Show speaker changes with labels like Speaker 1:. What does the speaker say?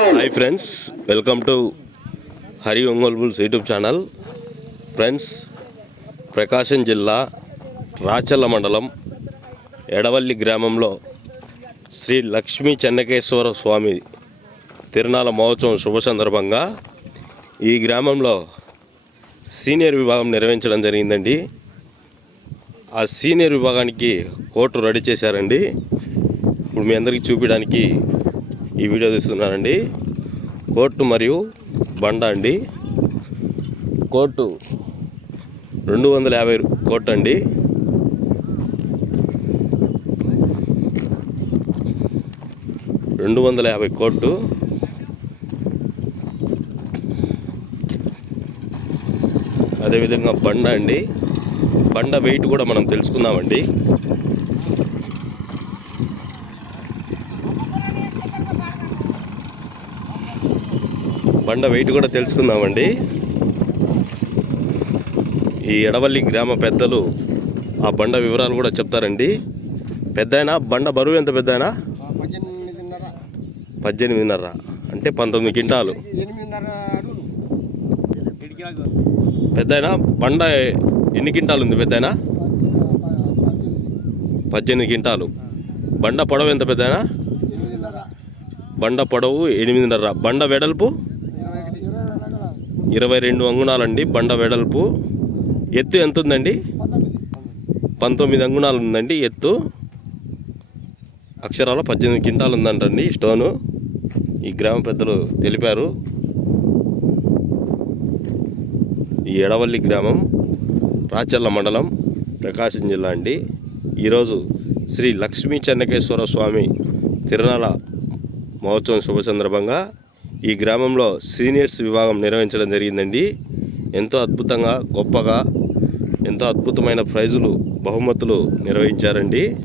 Speaker 1: Hi friends welcome to Hari Ongole bulls YouTube channel friends Prakasam జిల్లా రాచల్ల మండలం ఎడవల్లి గ్రామంలో శ్రీ లక్ష్మీ చెన్నకేశ్వర స్వామి తిరునాళ మహోత్సవం శుభ సందర్భంగా ఈ గ్రామంలో సీనియర్ విభాగం నిర్వహించడం జరిగిందండి. ఆ సీనియర్ విభాగానికి కోర్టు రెడీ చేశారండి. ఇప్పుడు మీ అందరికీ చూపించడానికి ఈ వీడియో తీస్తున్నారండి. కోర్టు మరియు బండ అండి. కోర్టు రెండు వందల యాభై కోర్టు అండి. రెండు వందల యాభై కోర్టు. అదేవిధంగా బండ అండి. బండ వెయిట్ కూడా మనం తెలుసుకుందామండి. బండ వెయిట్ కూడా తెలుసుకుందామండి. ఈ ఎడవల్లి గ్రామ పెద్దలు ఆ బండ వివరాలు కూడా చెప్తారండి. పెద్దాయన? బండ బరువు ఎంత పెద్దాయన?
Speaker 2: పద్దెనిమిదిన్నర.
Speaker 1: అంటే పంతొమ్మిది క్వింటాలు. పెద్ద బండ ఎన్ని క్వింటాలు ఉంది పెద్దయినా? పద్దెనిమిది క్వింటాలు. బండ పొడవు ఎంత పెద్దాయన? బండ పొడవు ఎనిమిదిన్నర. బండ వెడల్పు?
Speaker 2: ఇరవై రెండు
Speaker 1: అంగుణాలండి బండ వెడల్పు. ఎత్తు ఎంత ఉందండి
Speaker 2: పంతొమ్మిది
Speaker 1: అంగుణాలు ఉందండి ఎత్తు. అక్షరాల పద్దెనిమిది క్వింటాలు ఉందంటండి స్టోను. ఈ గ్రామ పెద్దలు తెలిపారు. ఈ ఎడవల్లి గ్రామం రాచల్ల మండలం ప్రకాశం జిల్లా అండి. ఈరోజు శ్రీ లక్ష్మీ చెన్నకేశ్వర స్వామి తిరునాళ మహోత్సవం శుభ సందర్భంగా ఈ గ్రామంలో సీనియర్స్ విభాగం నిర్వహించడం జరిగిందండి. ఎంతో అద్భుతంగా గొప్పగా ఎంతో అద్భుతమైన ప్రైజులు బహుమతులు నిర్వహించారండి.